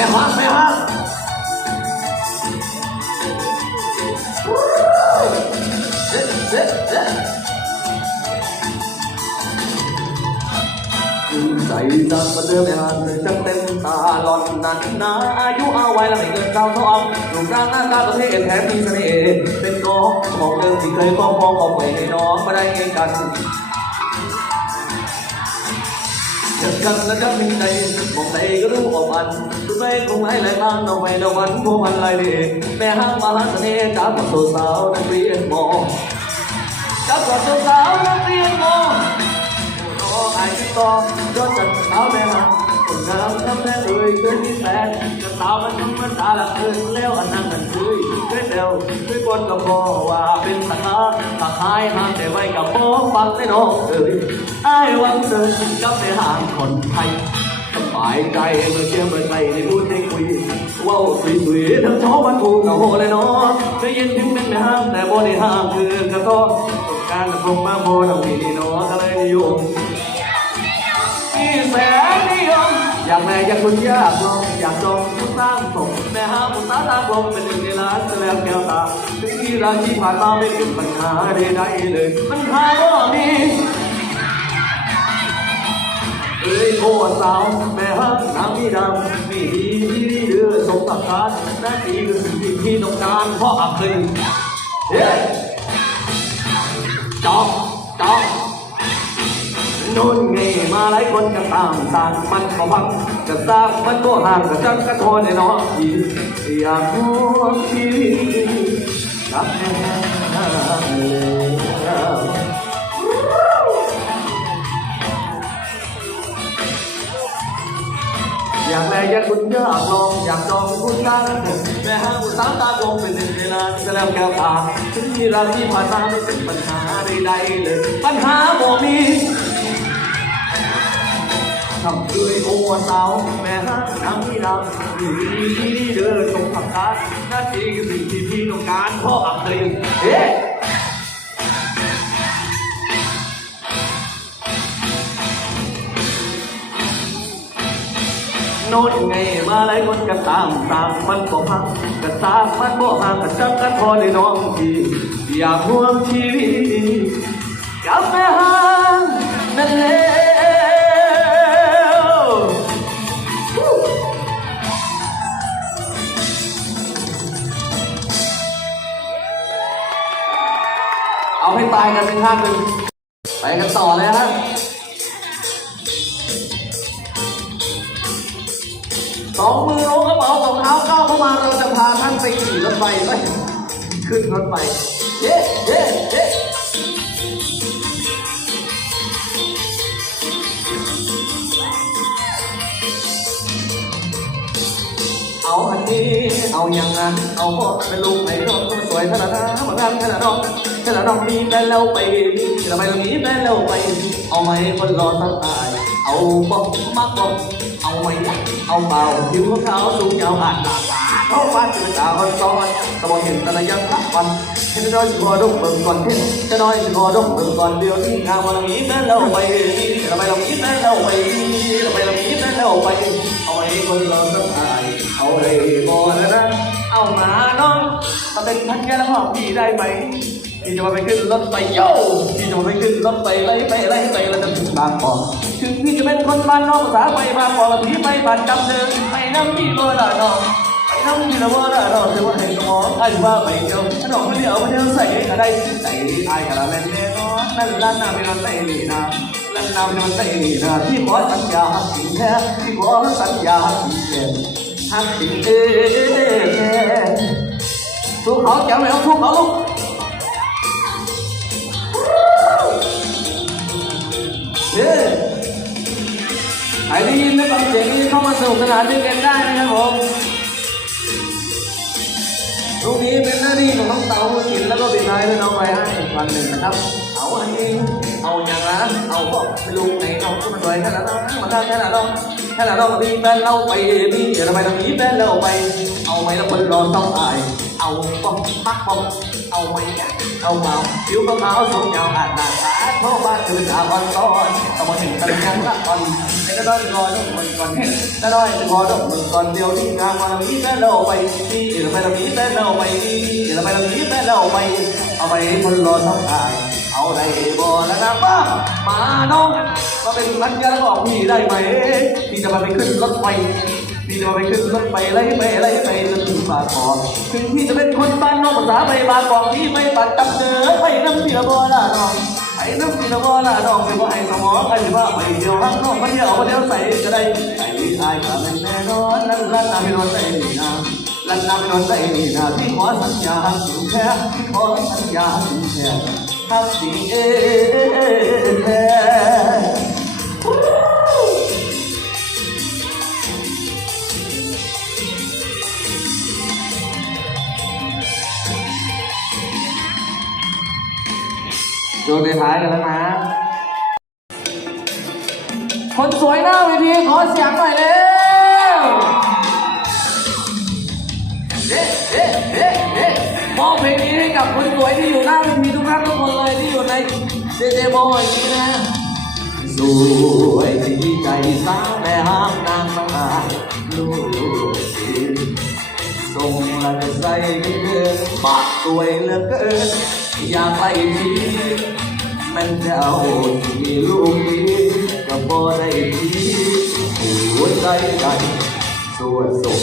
ม่ฮักแม่ฮักเอ๊ะเอ๊ะเอ๊ะใจจังมาเดิมไม่หันจังเต็มตาหลอนนั้นนาอายุเอาไว้แล้วไม่เกินเก้าทองรูปร่างหน้าตาประเทศแถมมีเสน่ห์เป็นกองของเดิมที่เคยฟ้องฟ้องเอาไปให้น้องมาได้เองกัน จะกกันและกำมีใจมองใจก็รู้ออกมันคุณไม่คงให้หลายทางเอาไว้ดอกวันพวกมันลายเล่แม่ห้างมาหาเสน่ห์จับกับสาวนักเรียนมองจับกับสาวนักเรียนมองโอ้ไอ้ที่ต่อยอดจัดสาแม่ห้าง นงาทำแม่เอ่ยเกินที่แสนจะสามันธรรมดาละเกินแล้วอันนั้นมันคือเคยเดียวเคยบนกับพ่อว่าเป็นสถานถ้าหายห้ามแต่ไว้กับพ่อฟังได้น้องเอ่ยไอ้วันเดินกับในห้างคนไทยสบายใจเมื่อเชื่อเมื่อใจได้พูดได้คุยว้าวสวยๆทั้งท้องมันถูกกับโหเลยเนาะได้ยินถึงเป็นในห้างแต่บ่ได้ห้างคือกระต้องการกระทงมาโบต้องมีนี่เนาะก็เลยนิยม อยากแม่อยากคุณยากลองอยากจองผู้สร้างสมแม่ห้างผู้สร้าตากลมเป็นหนึ่งในล้านแสล้วแก้วตาถึงที่ราที่ผ่านมาไม่เป็นปัญหาใดๆเลยปัญหาก็มีเอ้ยโอ้สาวแม่ฮักน้ำมีดำมีดีที่ดีเดือสมตักการนั่นดีคือสิ่งที่พี่ต้องการเพราะอักเลยเฮ้ยจอกจอก นู่นไงมาหลายคนก็ตามต่างมันเขาพังก็สร้างมันก็ห่างก็จังก็โทษในน้องที่อยากพูดชีวิตรักแม่อยากแม่อยากคุณยากลองอยากจองคุณกันแม่ห้างคุณสาวตาคงเป็นหนึ่งในล้านแสดงแก้วตาถึงที่เราที่ผ่านมาไม่เป็นปัญหาใดๆเลย ปัญหาบ่มี ทำเคยโอ้สาวแม่ห้างน้ำที่ดำอยู่ที่นี่เดินชมขับการหน้าที่คือสิ่งที่พี่ต้องการพราะอับเตือนเฮ้โน่นไงมาหลายคนก็ตามตามมันก็พังก็ตามมันบ่ห่างก็จับกันพอเลยน้องที่อยากห่วงชีวิตกับแม่ห้างนั่นแหล้ว ตายกันเป็นข้างหนึ่งไปกันต่อเลยฮะสองมือโอ้กระเป๋าสองเท้าก้าวเข้ามาเราจะพาท่านไปขี่รถไฟไปขึ้นรถไฟเย้เย้เย้เอาอันนี้เอาอย่างนั้นเอาพ่อเป็นลูกในรถ สวยขนาดนั้นมาทำขนาดน้องขนาดน้องมีแฟนแล้วไปมีทำไมเรามีแฟนแล้วไป เอาไหมคนรอตั้งตาย เอาบอกมักบอกเอาไหมเอาเบาผิวขาวสูงยาวอาดหนาตาเข้าฟ้านจืดตาคนซ้อนตะบนเห็นตะยังพักวันเห็นน้อยสิพอดกเบิ่งก่อนเห็นจะน้อยสิพอดกเบิ่งก่อนเดียวที่ทางวันมีแฟนแล้วไปทำไมเรามีแฟนแล้วไปทำไมเรามีแฟนแล้วไป เอาไหมคนรอตั้งตาย เอาเลยบอลนะเอามาน้อง มาเป็นพันแค่ละหอมพี่ได้ไหมพี่จะมาไปขึ้นรถไฟโย่พี่จะมาไปขึ้นรถไฟไล่ไปไล่ไปแล้วจะถึงบางกอกถึงพี่จะเป็นคนบ้านนอกภาษาไปบางกอกแล้วพี่ไปบ้านจำเดินไปน้ำพี่บ่ละนองไปน้ำพี่ละบ่ละน้องจะว่าให้สมองไอ้ว่าไปเดียวขน้องไม่เดียวไม่เดียวใส่กระได้ใส่ไอ้กระแลนแน่นอนนั่นล้านนาไม่นอนใส่เลีนาลั่นนาไม่นอนใส่เลีนาที่ขอสัญญาสิ่งแท้ที่ขอสัญญาสิ่งแท้ฮักจริงเอ้ สู้เขาแจ๋วแล้วสู้เขาลูกเฮ้ยใครได้ยินไม่ฟังเสียงนี้เข้ามาสนุกสนานด้วยกันได้นะครับผมตรงนี้เป็นหน้าที่ของน้องเต๋าศิลป์แล้วก็ปิดท้ายด้วยน้องไว้ให้วันหนึ่งนะครับเอาอันนี้เอาอย่างนั้นเอาบอกไปลูกไหนเอาที่มันไว้แค่นั้นนะมาทำแค่นั้นน้องแค่นั้นน้องมีแฟนเราไปมีอย่าทำไมต้องมีแฟนเราไป เอาไหมแล้วคนรอต้องอาย เอาป้องปักป้องเอาไหมเอาเมาผิวขาวๆสูงยาวอาดหน้าตาโทษบ้านคือาวอ่อนตอนเอามาถึงตะยังละอ่อนไอ้น้อยรอดมันก่อนเห็นน้อยรอดมันก่อนเดียวที่งานวันนี้แต่เราไปที่เราไปเรานี้แต่เราไปที่เราไปเรานี้แต่เราไป เอาไปคนรอทั้งทางเอาได้บ่แล้วนะป้ามาน้องมาเป็นพันยาแล้วบอกพี่ได้ไหมพี่จะมาไปขึ้นรถไฟ พี่จะไปขึ้นรถไปไล่ไปไล่ไปจนถึงบางกอกถึงพี่จะเป็นคนบ้านนอกภาษาไปบางกอกพี่ไม่ตัดตับเจอไปน้ำพี่ละบ่ละน้องไอ้น้ำพี่ละบ่ละน้องไม่ว่าไอ้สมองไอ้ว่าไม่เดียวหักน้องมันเดียวมาเดียวใส่ก็ได้ไอ้ไอ้ก็เป็นแน่นอนนั่นลั่นน้ำพี่นอนใส่นี่นะลั่นน้ำพี่นอนใส่นี่นะพี่ขอสัญญาถึงแค่พี่ขอสัญญาถึงแค่ทักสิ่งเอ๋แท้ ช่วงท้ายกันแล้วนะ คนสวยหน้าเวทีขอเสียงหน่อยเร็วเอ๊ะเอ๊ะเอ๊ะเอ๊ะมอบเพลงนี้ให้กับคนสวยที่อยู่หน้าเวทีทุกท่านทุกคนเลยที่อยู่ในเจเจโมอย่างนี้นะสวยที่ใจสาวแม่ห้ามนางมาลูกศิษย์ส่งละใส่เกินปากสวยเหลือเกินอย่าไปที มันเจ้าที่ลูกดีก็บ่ได้ทีหัวใจใดสวดสม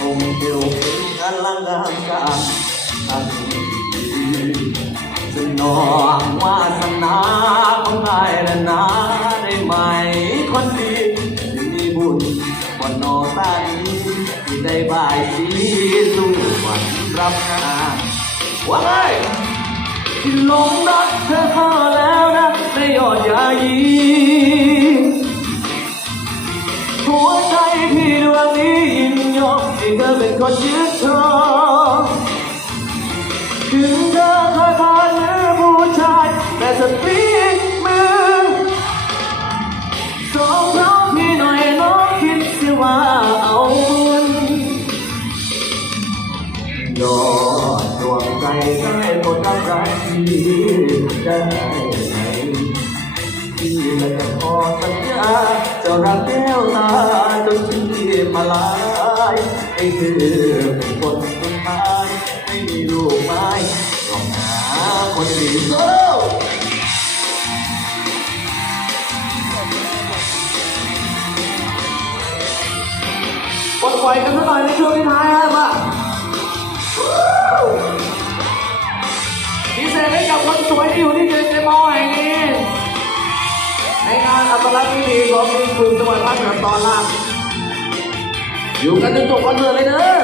องค์เดียวอันลังงามกาอันดีสนองวาสนาของนายนะนาได้ไหมคนดีที่มีบุญบนนอตานี้ที่ได้บายสีสู่วันรับงานว่าไง ที่หลงรักเธอพอแล้วนะไม่ยอดยายีหัวใจพี่ดวงนี้ยินยอมให้เธอเป็นคนยึดครองถึงเธอเคยผ่านมือผู้ชายแต่สตรี ที่ได้ไหนที่และจะขอสัญญาจะรักแก้วตาจนที่มาลายให้เธอเป็นคนสุดท้ายไม่มีลูกไม้ต้องหาคนดีโซ่กดไฟกันสักหน่อยนช่วงท้ กลุ่มจังหวัดภาคเหนือตอนล่างอยู่กันจนจบคอนเสิร์ตเลยเด้อ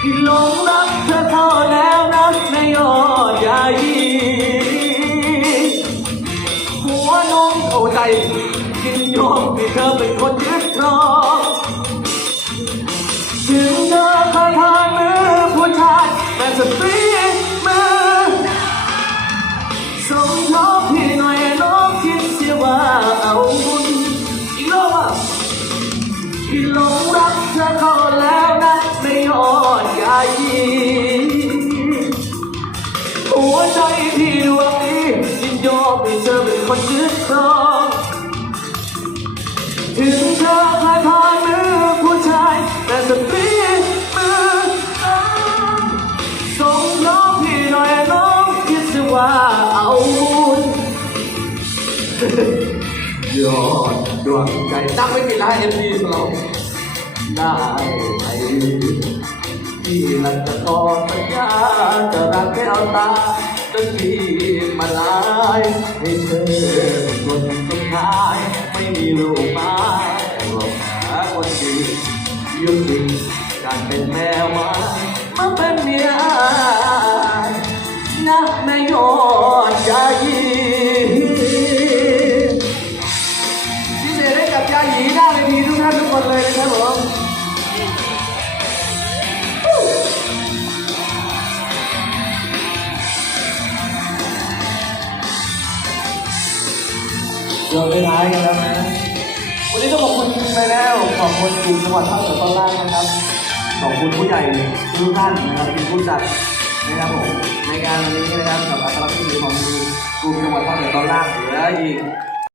ที่หลงรักเธอเข้าแล้วนับในยอดใหญ่หัวนมเข้าใจยินยอมให้เธอเป็นคนยึดครองถึงเธอเคยผ่านมือผู้ชายแต่สต เธอเป็นคนยึดครองถึงเธอเคยผ่านมือผู้ชาย แต่สตรีมือส่งน้องพี่หน่อยน้องคิดสิว่าเอาบุญยอดดวงใจตั้งไม่ผิดนะเอ็มพีเราได้ไหม ที่รักจะขอสัญญาจะรักแก้วตาจนที่มาลายให้เธอเป็นคนสุดท้าย ไม่มีลูกไม้รวมหาคนดียุติการเป็นแม่ไม้มาเป็นเมีย เราได้ท้ายกันแล้วนะ วันนี้ต้องขอบคุณไปแล้ว ขอบคุณกลุ่มจังหวัดภาคเหนือตอนล่างนะครับ ขอบคุณผู้ใหญ่ทุกท่านนะครับที่ผู้จัดนะครับผมในงานวันนี้นะครับกับอัตลักษณ์ที่ดีของกลุ่มจังหวัดภาคเหนือตอนล่างเหลืออีก